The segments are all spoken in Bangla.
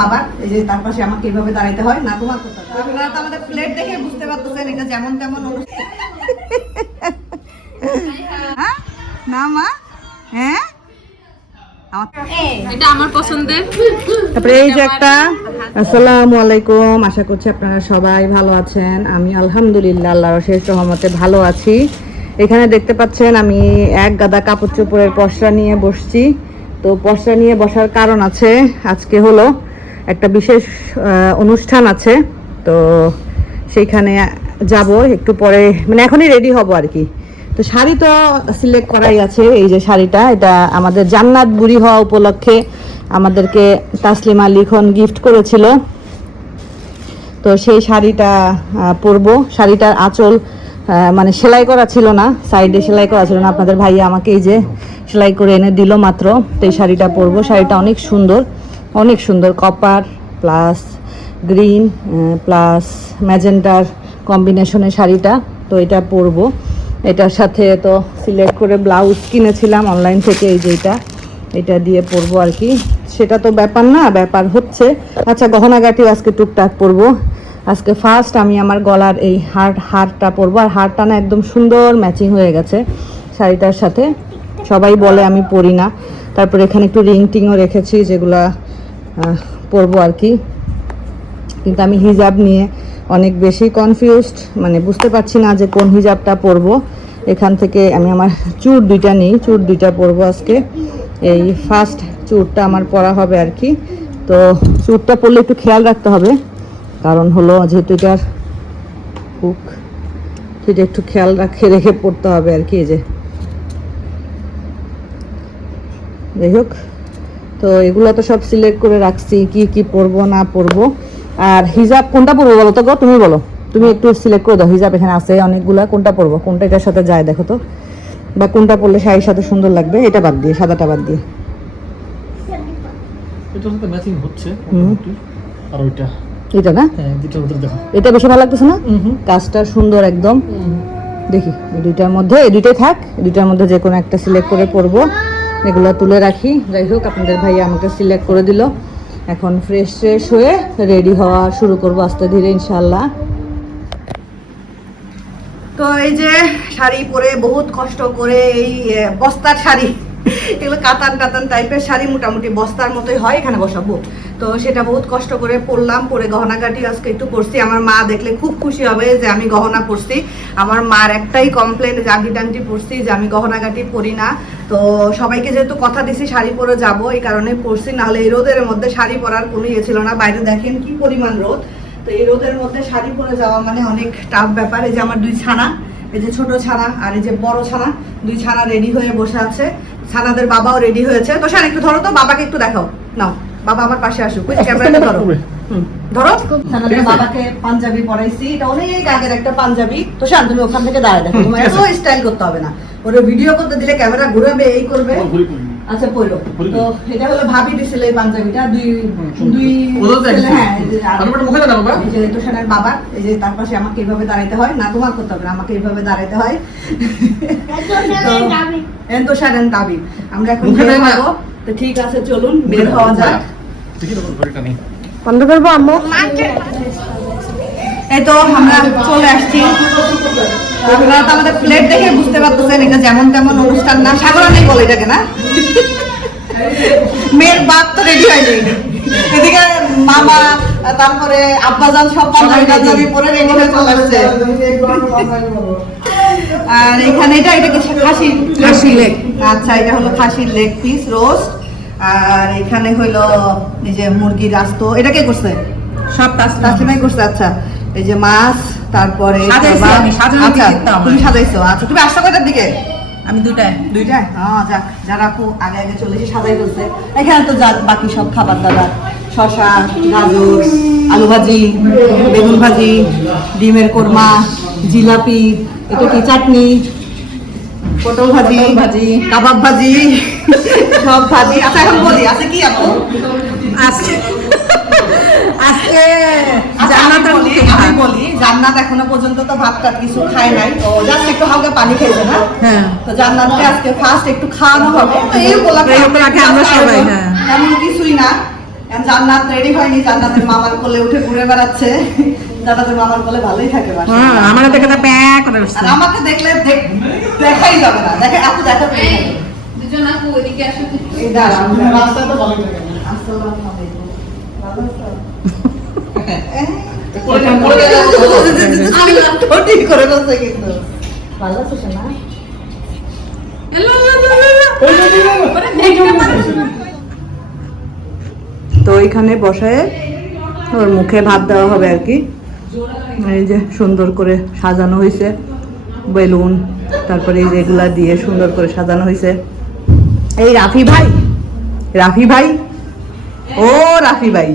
বাবা এই যে তার পাশে আমাকে এইভাবে দাঁড়াইতে হয় না তোমার কথা। আপনারা তো আমাদের প্লেট দেখে বুঝতে পারতেছেন এটা যেমন তেমন হ্যাঁ? না মা? হ্যাঁ? এটা আমার পছন্দের। তারপরে এই যে একটা আসসালামু আলাইকুম আশা করছি আপনারা সবাই ভালো আছেন। আমি আলহামদুলিল্লাহ আল্লাহর শেষ রহমতে ভালো আছি। এখানে দেখতে পাচ্ছেন আমি এক গাদা কাপড় চোপড়ের পশরা নিয়ে বসছি। তো পশরা নিয়ে বসার কারণ আছে। আজকে হলো একটা বিশেষ অনুষ্ঠান আছে। তো সেইখানে যাব, একটু পরে মানে এখনই রেডি হব আর কি। তো শাড়ি তো সিলেক্ট করাই আছে, এই যে শাড়িটা, এটা আমাদের জান্নাত বুড়ি হওয়া উপলক্ষে আমাদেরকে তাসলিমা লিখন গিফট করেছিল। তো সেই শাড়িটা পরবো। শাড়িটার আঁচল মানে সেলাই করা ছিল না সাইডে সেলাই করা ছিল না। আপনাদের ভাইয়া আমাকে এই যে সেলাই করে এনে দিল মাত্র। তো এই শাড়িটা পরবো। শাড়িটা অনেক সুন্দর অনেক সুন্দর। কপার প্লাস গ্রিন প্লাস ম্যাজেন্টার কম্বিনেশনের শাড়িটা। তো এটা পরবো। এটার সাথে তো সিলেক্ট করে ব্লাউজ কিনেছিলাম অনলাইন থেকে, এই যে এটা দিয়ে পরবো আর কি। সেটা তো ব্যাপার না, ব্যাপার হচ্ছে। আচ্ছা গহনাগাটি আজকে টুকটাক পরবো। আজকে ফার্স্ট আমি আমার গলার এই হার হারটা পরবো। আর হারটা না একদম সুন্দর ম্যাচিং হয়ে গেছে শাড়িটার সাথে। সবাই বলে আমি পরি না। তারপর এখানে একটু রিং টিংও রেখেছি যেগুলা পরবো আর কি। কিন্তু আমি হিজাব নিয়ে অনেক বেশি কনফিউজড মানে বুঝতে পারছি না যে কোন হিজাবটা পরবো। এখান থেকে আমি আমার চুর দুইটা নেই, চুর দুইটা পরবো আজকে। এই ফার্স্ট চুরটা আমার পরা হবে আর কি। তো চুরটা পরলে একটু খেয়াল রাখতে হবে। কারণ হলো যেহেতু এটার হুক সেটা একটু খেয়াল রাখে রেখে পড়তে হবে আর কি যে। যাই হোক তো এগুলো তো সব সিলেক্ট করে রাখছি কি কি পরবো না পরবো। আর হিজাব কোনটা পরবো বলো তো গো? তুমি বলো। তুমি একটু সিলেক্ট করে দাও হিজাব এখানে আছে অনেকগুলা কোনটা পরবো? কোনটা এটার সাথে যায় দেখো তো। বা কোনটা পরলে শাড়ির সাথে সুন্দর লাগবে এটা বাদ দিয়ে সাদাটা বাদ দিয়ে। এটার সাথে ম্যাচিং হচ্ছে আর ওইটা। এটা না? হ্যাঁ এটা বেশি ভালো লাগতেছে না? কাজটা সুন্দর একদম। দেখি এই দুইটার মধ্যে এই দুইটাই থাক দুইটার মধ্যে যে কোনো একটা সিলেক্ট করে পরবো। এগুলো তুলে রাখি। যাই হোক আপনাদের ভাই আমাকে সিলেক্ট করে দিল। এখন ফ্রেশ ফ্রেশ হয়ে রেডি হওয়া শুরু করব আস্তে ধীরে ইনশাল্লাহ তো এই যে শাড়ি পরে বহুত কষ্ট করে এই বস্তার শাড়ি। এগুলো কাতান টাতান টাইপের শাড়ি মোটামুটি বস্তার মতোই হয়, এখানে বসাবো। তো সেটা বহুত কষ্ট করে পরলাম, পরে গহনাগাটি আজকে একটু পরছি। আমার মা দেখলে খুব খুশি হবে যে আমি গহনা পরছি। আমার মার একটাই কমপ্লেন যে আংটি টাংটি পরছি, যে আমি গহনাগাটি পরি না। তো সবাইকে যেহেতু কথা দিছি, শাড়ি পরে যাব, এই কারণে পরছি। নাহলে এই রোদের মধ্যে শাড়ি পরার কোনো ইয়ে ছিল না। বাইরে দেখেন কি পরিমাণ রোদ। তো এই রোদের মধ্যে শাড়ি পরে যাওয়া মানে অনেক টাফ ব্যাপার। এই যে আমার দুই ছানা এই যে ছোট ছানা আর এই যে বড় ছানা দুই ছানা রেডি হয়ে বসে আছে। ছানাদের বাবাও রেডি হয়েছে। তো স্যার একটু ধরো তো বাবাকে একটু দেখাও। নাও বাবা আমার পাশে আসুক। ওই ক্যামেরাটা ধরো। ধরো। ছানাদের বাবাকে পাঞ্জাবি পরাইছি। এটা অনেক আগের একটা পাঞ্জাবি। তো স্যার তুমি ওখান থেকে দাঁড়ায় দেখো। তোমার এত স্টাইল করতে হবে না। ওরে ভিডিও করতে দিলে ক্যামেরা ঘুরাবে এই করবে। আচ্ছা পড়ল তো। এটা হলো ভাবি দিছিল এই পাঞ্জাবিটা। দুই দুই তো হ্যাঁ এই যে আর- আর ওটা মুখে দাও না বাবা। এই যে তোষানের বাবা এই যে তার পাশে আমাকে এইভাবে দাঁড়াইতে হয়। না তোমার করতে হবে আমাকে এইভাবে দাঁড়াইতে হয়। এন তোষারেন তাবি আমরা এখন তো ঠিক আছে চলুন বের হওয়া যাক। দেখি তো ঘড়িটা নেই। বন্ধ করব আম্মু? এই তো আমরা চলে আসছি। আপনারা তো আমাদের প্লেট দেখে বুঝতে পারতেছেন এটা যেমন তেমন অনুষ্ঠান না। সাগরা নেই বলে এটাকে না? মেয়ের বাপ তো রেডি হয়নি। এদিকে মামা তারপরে আব্বাজান সব পাঞ্জাবি টাঞ্জাবি পরে রেডি হয়ে চলে আসছে। আর এখানে এটা এটা কি খাসি খাসি লেগ আচ্ছা এটা হলো খাসির লেগ পিস রোস্ট আর এখানে হইল এই যে মুরগির আস্ত। এটা কে করছে? সব তাসলিমাই করছে আচ্ছা। এই যে মাছ তারপরে আচ্ছা। তুমি সাজাইছো আচ্ছা তুমি আসছো কয়টার দিকে? আমি দুটায় দুইটা হ্যাঁ যাক যারা আগে আগে চলে এসে সাজাই ফেলছে। এখানে তো যাক বাকি সব খাবার দাবার। শশা গাজর আলু ভাজি বেগুন ভাজি ডিমের কোরমা জিলাপি এটা কি চাটনি? পটল ভাজি ভাজি। কাবাব ভাজি সব ভাজি। আচ্ছা এখন বলি আছে কি আপু আজকে আজকে আচ্ছা, জান্নাত আমি বলি, আমি বলি জান্নাত এখনও পর্যন্ত তো ভাত টাত কিছু খায় নাই। তো জাস্ট একটু হালকা পানি খেয়েছে না? হ্যাঁ। তো জান্নাতকে আজকে ফার্স্ট একটু খাওয়ানো হবে। তো এই উপলক্ষে আমরা সবাই, হ্যাঁ। এমন কিছুই না। এখন জান্নাত রেডি হয়নি জান্নাতের মামার কোলে উঠে ঘুরে বেড়াচ্ছে। জান্নাতের মামার কোলে ভালোই থাকে। হ্যাঁ আমার দেখে তো প্যাক করে আর আমাকে দেখলে দেখ- দেখাই যাবে না। দেখে আপু দেখো দুজন আপু ওইদিকে আসো। এই দাঁড়াও, রাস্তায় তো ভালোই থাকে আসসালামু আলাইকুম। ভালো আছো? তো এখানে বসায় ওর মুখে ভাত দেওয়া হবে আর কি। এই যে সুন্দর করে সাজানো হয়েছে বেলুন, তারপরে এই যে এগুলা দিয়ে সুন্দর করে সাজানো হয়েছে। এই রাফি ভাই রাফি ভাই, ও রাফি ভাই।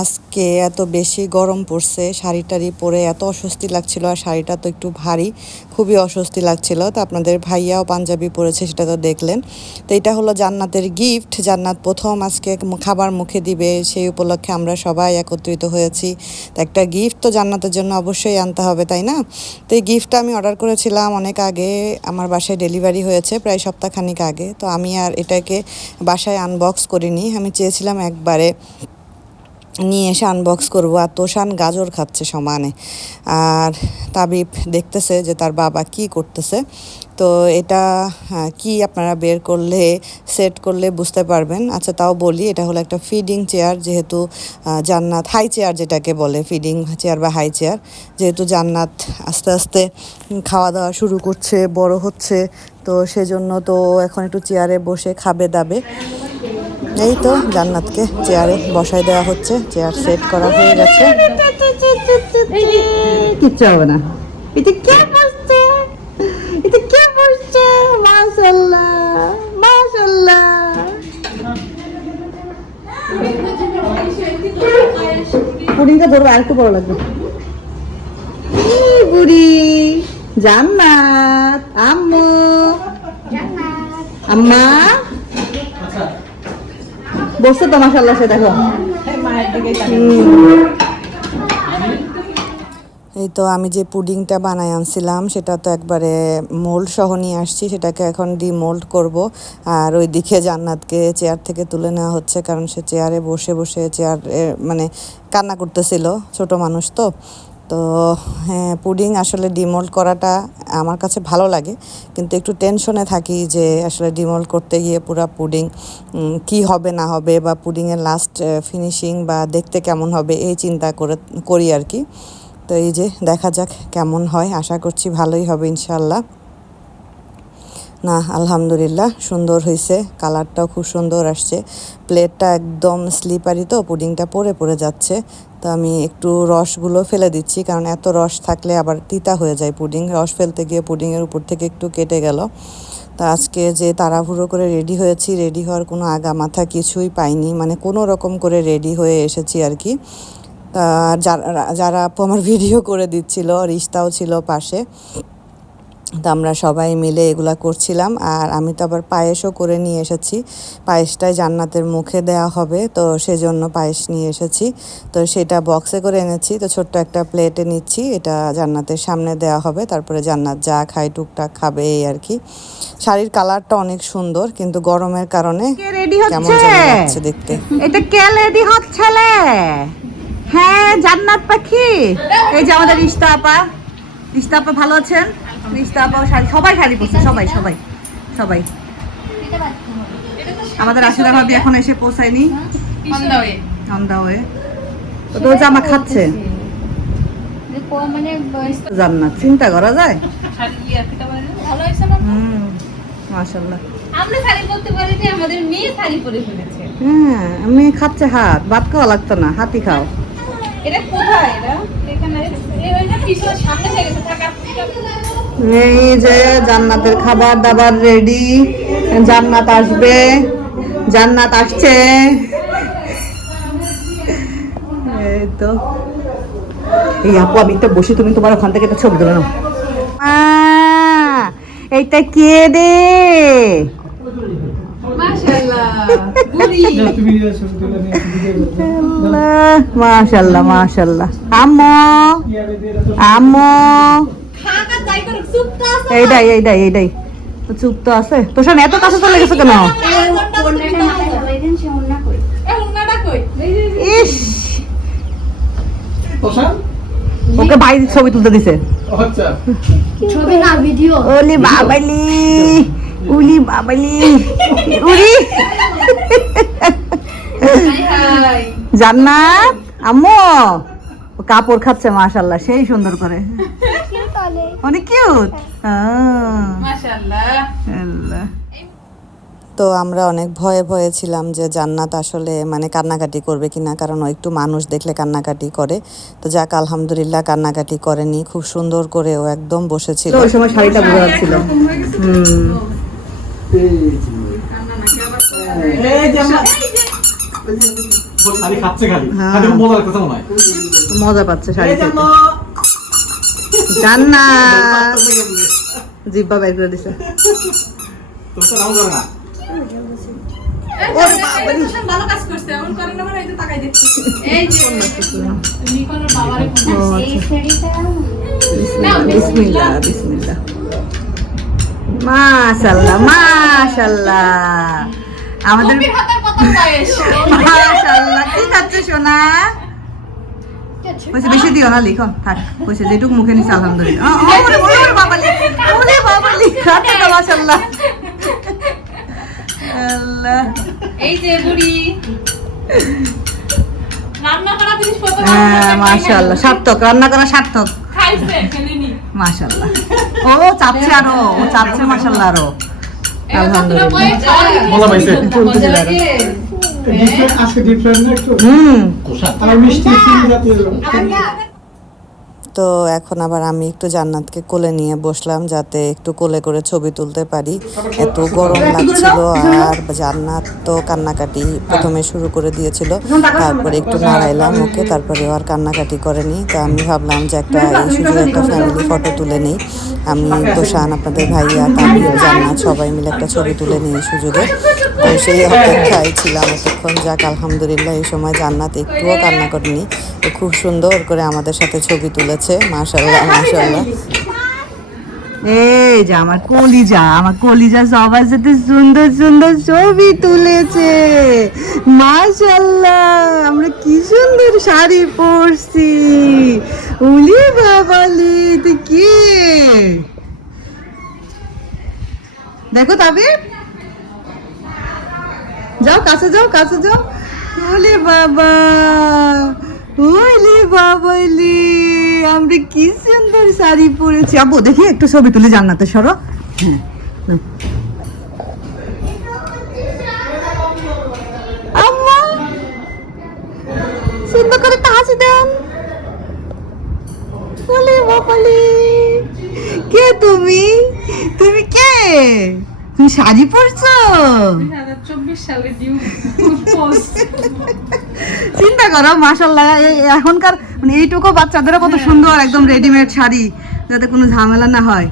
আজকে এত বেশি গরম পড়ছে শাড়ি টাড়ি পরে এত অস্বস্তি লাগছিল আর শাড়িটা তো একটু ভারী, খুবই অস্বস্তি লাগছিল। তো আপনাদের ভাইয়াও পাঞ্জাবি পরেছে, সেটা তো দেখলেন। তো এটা হলো জান্নাতের গিফট জান্নাত প্রথম আজকে খাবার মুখে দিবে, সেই উপলক্ষে আমরা সবাই একত্রিত হয়েছি। তো একটা গিফট তো জান্নাতের জন্য অবশ্যই আনতে হবে, তাই না? তো এই গিফটটা আমি অর্ডার করেছিলাম অনেক আগে, আমার বাসায় ডেলিভারি হয়েছে প্রায় সপ্তাহখানিক আগে। তো আমি আর এটাকে বাসায় আনবক্স করিনি, আমি চেয়েছিলাম একবারে নিয়ে এসে আনবক্স করব আর তোষান গাজর খাচ্ছে সমানে। আর তাবিব দেখতেছে যে তার বাবা কি করতেছে। তো এটা কি আপনারা বের করলে সেট করলে বুঝতে পারবেন। আচ্ছা তাও বলি, এটা হলো একটা ফিডিং চেয়ার যেহেতু জান্নাত হাই চেয়ার যেটাকে বলে ফিডিং চেয়ার বা হাই চেয়ার যেহেতু জান্নাত আস্তে আস্তে খাওয়া দাওয়া শুরু করছে, বড় হচ্ছে, তো সেজন্য তো এখন একটু চেয়ারে বসে খাবে দাবে। এই তো জান্নাতকে চেয়ারে বসায় দেওয়া হচ্ছে, চেয়ার সেট করা হয়ে গেছে। কিচ্ছু হবে না। এটা কে বসছে এটা কে বসছে পুডিংটা ধরো আর একটু বড় লাগবে। বুড়ি জান্নাত, আম্মু। আম্মা বসছে তো মাশাল্লাহ সে দেখো। এই তো আমি যে পুডিংটা বানাই আনছিলাম, সেটা তো একবারে মোল্ড সহ নিয়ে আসছি, সেটাকে এখন ডিমোল্ড করব। আর ওই দিকে জান্নাতকে চেয়ার থেকে তুলে নেওয়া হচ্ছে, কারণ সে চেয়ারে বসে বসে চেয়ার মানে কান্না করতেছিল, ছোট মানুষ তো। তো হ্যাঁ পুডিং আসলে ডিমোল্ড করাটা আমার কাছে ভালো লাগে। কিন্তু একটু টেনশনে থাকি যে আসলে ডিমোল্ড করতে গিয়ে পুরো পুডিং কি হবে না হবে বা পুডিংয়ের লাস্ট ফিনিশিং বা দেখতে কেমন হবে এই চিন্তা করে, করি আর কি। তো এই যে দেখা যাক কেমন হয়, আশা করছি ভালোই হবে ইনশাল্লাহ না, আলহামদুলিল্লাহ, সুন্দর হয়েছে কালারটাও খুব সুন্দর আসছে। প্লেটটা একদম স্লিপারি তো, পুডিংটা পরে পড়ে যাচ্ছে। তো আমি একটু রসগুলো ফেলে দিচ্ছি, কারণ এত রস থাকলে আবার তিতা হয়ে যায় পুডিং। রস ফেলতে গিয়ে পুডিংয়ের উপর থেকে একটু কেটে গেল। তো আজকে যে তাড়াহুড়ো করে রেডি হয়েছি, রেডি হওয়ার কোনো আগা মাথা কিছুই পাইনি মানে কোনো রকম করে রেডি হয়ে এসেছি আর কি। তা যারা যারা আপু আমার ভিডিও করে দিচ্ছিল, রিস্তাও ছিল পাশে। তো আমরা সবাই মিলে এগুলা করছিলাম আর আমি তো আবার পায়েসও করে নিয়ে এসেছি। পায়েসটাই জান্নাতের মুখে দেওয়া হবে তো সেজন্য পায়েস নিয়ে এসেছি। তো সেটা বক্সে করে এনেছি তো ছোট্ট একটা প্লেটে নিচ্ছি এটা জান্নাতের সামনে দেওয়া হবে তারপরে জান্নাত যা খায় টুকটাক খাবে এই আর কি। শাড়ির কালারটা অনেক সুন্দর কিন্তু গরমের কারণে কেমন হচ্ছে লাগছে দেখতে। এটা কে রেডি হচ্ছে হ্যাঁ জান্নাত পাখি। এই যে আমাদের রিস্তা আপা ভালো আছেন? আপা শাড়ি সবাই শাড়ি পরছে সবাই সবাই সবাই। আমাদের আশিনা ভাবি এখন এসে পৌঁছায়নি। ওয়ে অন তো জামা খাচ্ছে? মানে জান্নাত চিন্তা করা যায়? হুম মাশাল্লাহ আমরা শাড়ি পরতে পারিনি আমাদের মেয়ে শাড়ি পরে ফেলেছে। হ্যাঁ আমি খাচ্ছে হাত ভাত খাওয়া লাগতো না হাতি খাও। এটা কোথায় এটা? এখানে পিছনে সামনে হয়ে গেছে থাকা এই যে জান্নাতের খাবার দাবার রেডি জান্নাত আসবে জান্নাত আসছে। এই তো। এই আপু আমি তো বসে তুমি তোমার ওখান থেকে একটা ছবি তুলে নাও। আহ, এইটা কে করবে মাশাল্লাহ মাশাল্লাহ আম্মু আম্মু। এইটাই এইটাই এইটাই চুপ তো আছে। এত কাছে চলে গেছে কেন? ওকে ভাই ছবি তুলতে দিছে। ছবি না ভিডিও। ওলি বাবালি উলি বাবালি উলি জান্নাত আম্মু। কাপড় খাচ্ছে মাশাল্লাহ সেই সুন্দর করে। অনেক কিউট তো আমরা অনেক ভয়ে ভয়ে ছিলাম যে জান্নাত আসলে মানে কান্নাকাটি করবে কিনা কারণ ও একটু মানুষ দেখলে কান্নাকাটি করে। তো যাক আলহামদুলিল্লাহ কান্নাকাটি করেনি। খুব সুন্দর করে ও একদম বসেছিল। ওই সময় শাড়িটা বোঝা যাচ্ছিল। হুম। শাড়ি খাচ্ছে খালি। হ্যাঁ। খালি মজার কথা মজা পাচ্ছে শাড়ি জান্নাত। জিব্বা বের করে দিছে। করে না। করে না মানে এই যে তাকাই দেখছি এই যে নিকনের বাবারে ফোন ও। বিসমিল্লাহ বিসমিল্লাহ। মাশাল্লাহ মাশাল্লাহ আমাদের মাশাল্লাহ কি খাচ্ছে সোনা? কইছে বেশি দিও না লিখো থাক কইছে যেটুক মুখে নিছে আলহামদুলিল্লাহ। ও, ও, ওরে, ওরে, বাবালি ওরে বাবালি খাচ্ছে তো মাশাল্লাহ আল্লাহ। এই যে বুড়ি। রান্না করা জিনিস কত হ্যাঁ মাশাল্লাহ সার্থক রান্না করা সার্থক। খাইছে ফেলিনি মাশাল্লাহ ও চাপছে আরও ও চাপছে মাশাল্লাহ আরও। আলহামদুলিল্লাহ। মজা পাইছে আজকে ডিফারেন্ট একটু? হুম। আর মিষ্টি জাতীয় তো এখন আবার আমি একটু জান্নাতকে কোলে নিয়ে বসলাম যাতে একটু কোলে করে ছবি তুলতে পারি। এত গরম লাগছিল আর জান্নাত তো কান্নাকাটি প্রথমে শুরু করে দিয়েছিল। তারপরে একটু নাড়াইলাম, ওকে তারপরে আর কান্নাকাটি করেনি। তো আমি ভাবলাম যে একটা এই একটা ফ্যামিলি ফটো তুলে নিই। আমি তোষান, আপনাদের ভাইয়া তামিল জান্নাত সবাই মিলে একটা ছবি তুলে নিই সুযোগে। তো সেই অপেক্ষায় ছিলাম এতক্ষণ। যাক, আলহামদুলিল্লাহ, এই সময় জান্নাত একটুও কান্না করেনি। তো খুব সুন্দর করে আমাদের সাথে ছবি তুলেছে। মাশাল্লাহ মাশাল্লাহ এই যে আমার কলিজা আমার কলিজা সবার সাথে সুন্দর সুন্দর ছবি তুলেছে। মাশাল্লাহ আমরা কি সুন্দর শাড়ি পরছি। উলি বাবালি তুই কে? দেখো তবে। যাও, কাছে যাও কাছে যাও। ওলে বাবা ওলে বাবালি আমরা কি সুন্দর শাড়ি পরেছি? আব্বু, দেখি একটু ছবি তুলি জান্নাতে, সরো। হ্যাঁ। আম্মা! সুন্দর করে হাসি দেন। বাবালি কে তুমি? তুমি কে? তুমি শাড়ি পরছো? চিন্তা করো মাসাল্লাহ এখনকার মানে এইটুকু বাচ্চাদেরও কত সুন্দর একদম রেডিমেড শাড়ি যাতে কোনো ঝামেলা না হয়।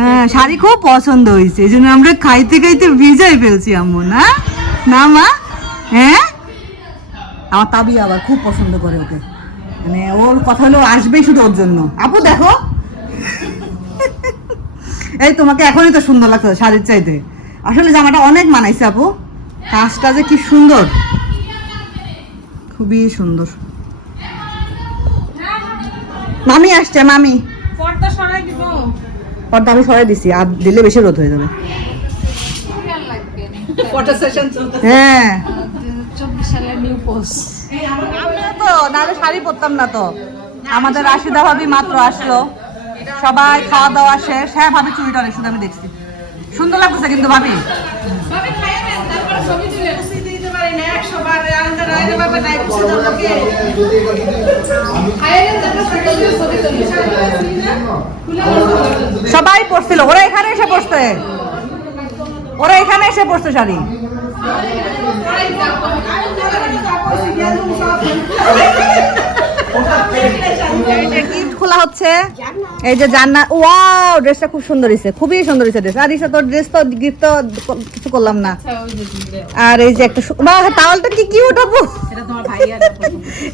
হ্যাঁ শাড়ি খুব পছন্দ হয়েছে এই জন্য আমরা খাইতে খাইতে ভিজাই ফেলছি আম্মু না? না মা? হ্যাঁ? আমার তাবি আবার খুব পছন্দ করে ওকে। মানে ওর কথা হলো আসবেই শুধু ওর জন্য। আপু দেখো। এই তোমাকে এখনই তো সুন্দর লাগতো শাড়ির চাইতে। আসলে জামাটা অনেক মানাইছে আপু। কাজটা যে কি সুন্দর। খুবই সুন্দর। মামি আসছে মামি। পর্দা সরাই দিব। পর্দা আমি সরাই দিছি আর দিলে বেশি রোদ হয়ে যাবে। হ্যাঁ। আমিও তো নাহলে শাড়ি পরতাম না তো। আমাদের রাশিদা ভাবি মাত্র আসলো। সবাই খাওয়া দাওয়া শেষ। হ্যাঁ ভাবি চুরিটা অনেক শুধু আমি দেখছি। সুন্দর লাগতেছে কিন্তু ভাবি সবাই পড়ছিল ওরা এখানে এসে পড়ছে ওরা এখানে এসে পড়ছে শাড়ি গিফট খোলা হচ্ছে। এই যে জান্নাত ওয়াও ড্রেসটা খুব সুন্দর হয়েছে খুবই সুন্দর হয়েছে ড্রেস। আর ইসা তোর ড্রেস তো গিফট তো কিছু করলাম না। আর এই যে একটা বাহ টাওয়ালটা কি কিউট আপু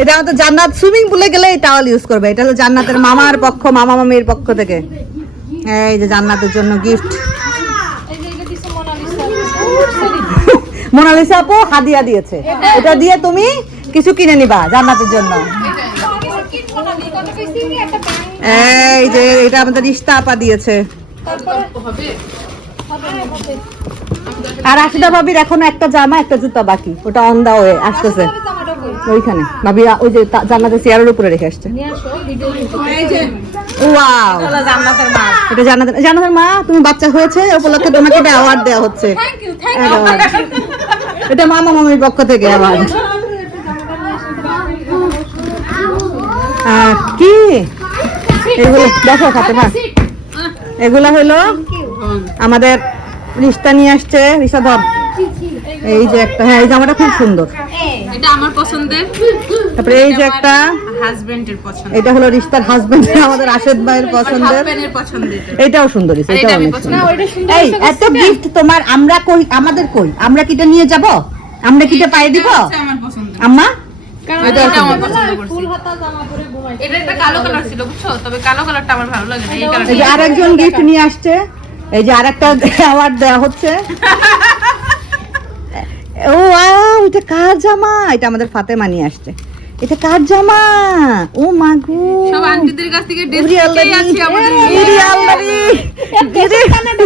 এটা আমাদের জান্নাত সুইমিং পুলে গেলে এই টাওয়াল ইউজ করবে। এটা হলো জান্নাতের মামার পক্ষ মামা মামির পক্ষ থেকে। এই যে জান্নাতের জন্য গিফট এটা মোনালিসা আপু হাদিয়া দিয়েছে। এটা দিয়ে তুমি কিছু কিনে নিবা জান্নাতের জন্য। এই যে এটা আমাদের রিস্তা আপা দিয়েছে। আর রাশিদা ভাবির এখনও একটা জামা একটা জুতা বাকি। ওটা অন দা ওয়ে আসতেছে। ওইখানে। ভাবি ওই যে জান্নাতের চেয়ারের উপরে রেখে আসছে। ওয়াও। মা। এটা জান্নাতের জান্নাতের মা তুমি বাচ্চা হয়েছে উপলক্ষে তোমাকে এটা অ্যাওয়ার্ড দেওয়া হচ্ছে। এটা মামা মামির পক্ষ থেকে অ্যাওয়ার্ড আর কি? এগুলো দেখো ফাতেমা এগুলো হলো আমাদের রিস্তা নিয়ে আসছে রিস্তা এই যে একটা হ্যাঁ এই জামাটা খুব সুন্দর। এটা আমার পছন্দের। তারপরে এই যে একটা হাজবেন্ডের পছন্দ এটা হলো রিস্তার হাজবেন্ড আমাদের ভাইয়ের পছন্দের। হাজবেন্ডের পছন্দের এটাও সুন্দর এটা অনেক। এই এত গিফট তোমার আমরা কই আমাদের কই? আমরা কিটা নিয়ে যাব? আমরা কিটা পাই দিব? আমার পছন্দ। আম্মা? এটা আমার পছন্দ করছি। এটা একটা কালো কালার ছিল বুঝছ? তবে কালো কালারটা আমার ভালো লাগে এই এই কালারটা আরেকজন গিফট নিয়ে আসছে এই যে আরেকটা অ্যাওয়ার্ড দেওয়া হচ্ছে। ও ওয়াও এটা কার জামা? এটা আমাদের ফাতেমা নিয়ে আসছে। এটা কার জামা? ও মাগো সব আন্টিদের কাছ থেকে ড্রেস শিখেই আছি আমাদের উরি আল্লাহ রে। দিদি, আরেকজন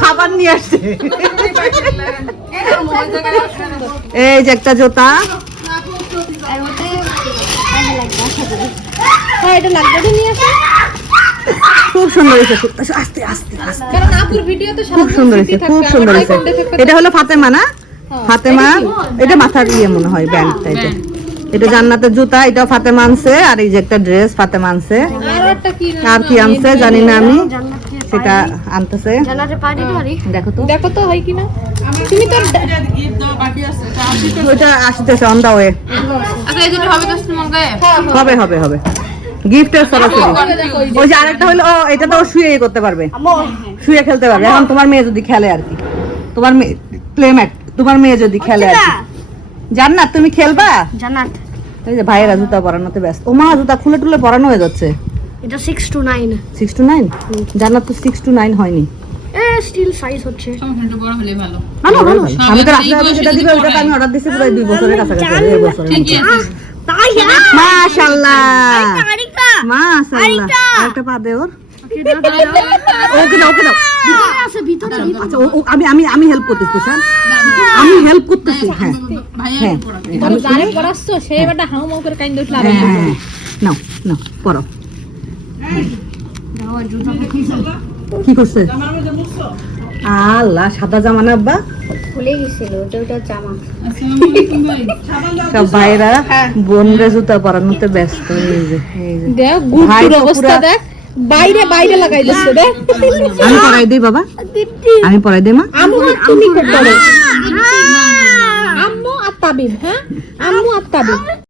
খাবার নিয়ে আসছে। এই যে একটা জুতা। খুব সুন্দর খুব- আস্তে আস্তে আস্তে। খুব সুন্দর খুব সুন্দর এটা হলো ফাতেমা না? ফাতেমা এটা মাথার ইয়ে মনে হয় ব্যান্ড টাইপের এটা জান্নাতের জুতা এটা ফাতেমা আনছে আর এই যে একটা ড্রেস ফাতেমা আনছে। আর কি আনছে জানি না। আমি। সেটা আনতেছে। দেখো তো। দেখো তো হয় কিনা? তুমি তো ওইটা আসতেছে অন দা ওয়ে আচ্ছা এই দুটো হবে তো সুমন গায়ে হবে হবে হবে। গিফটের সরাসরি। ওই যে আরেকটা হলো এটা তো ও শুয়ে করতে পারবে। শুয়ে খেলতে পারবে। এখন তোমার মেয়ে যদি খেলে আর কি। তোমার মেয়ে প্লেম্যাট তোমার মেয়ে যদি খেলে আর কি। জান্নাত তুমি খেলবা? এই যে ভাইয়েরা জুতা পরানোতে ব্যস্ত। ও মা জুতা খুলে টুলে পরানো হয়ে যাচ্ছে। এটা six two nine six two nine Jannat তো সিক্স টু নাইন হয়নি। এ স্টিল সাইজ হচ্ছে। একটু বড় হলে ভালো। ভালো ভালো আমি তো যেটা যদি ওটা আমি অর্ডার দিছি প্রায় দুই বছরের কাছাকাছি হবে, এই বছরের তাই মাশাআল্লাহ। মাশাআল্লাহ। আরেকটা। পা দে ওর। ওকে দাও ওকে দাও আছে ভিতরে আচ্ছা ও- ও আমি আমি আমি হেল্প করতেছি তুষার আমি হেল্প করতেছি হ্যাঁ। হ্যাঁ। আমি যারে পড়াচ্ছো সে এবারটা হাউ মাউ করে কাইন্দ উঠলা হ্যাঁ হ্যাঁ, হ্যাঁ। নাও নাও পড়ো। কি করছে? আল্লাহ সাদা জামা না আব্বা? খুলে গেছিল ওটা ওটা জামা। সব ভাইরা বোনরা জুতা পরানোতে ব্যস্ত এই যে দেখ ভাই গুড় তো অবস্থা দেখ। বাইরে বাইরে লাগাই দিচ্ছে দেখ। আমি পড়াই দিই বাবা। আমি পড়াই দিই মা। আম্মু আর তুমি করতে আম্মু আর তাবিব হ্যাঁ? আম্মু আর তাবিব।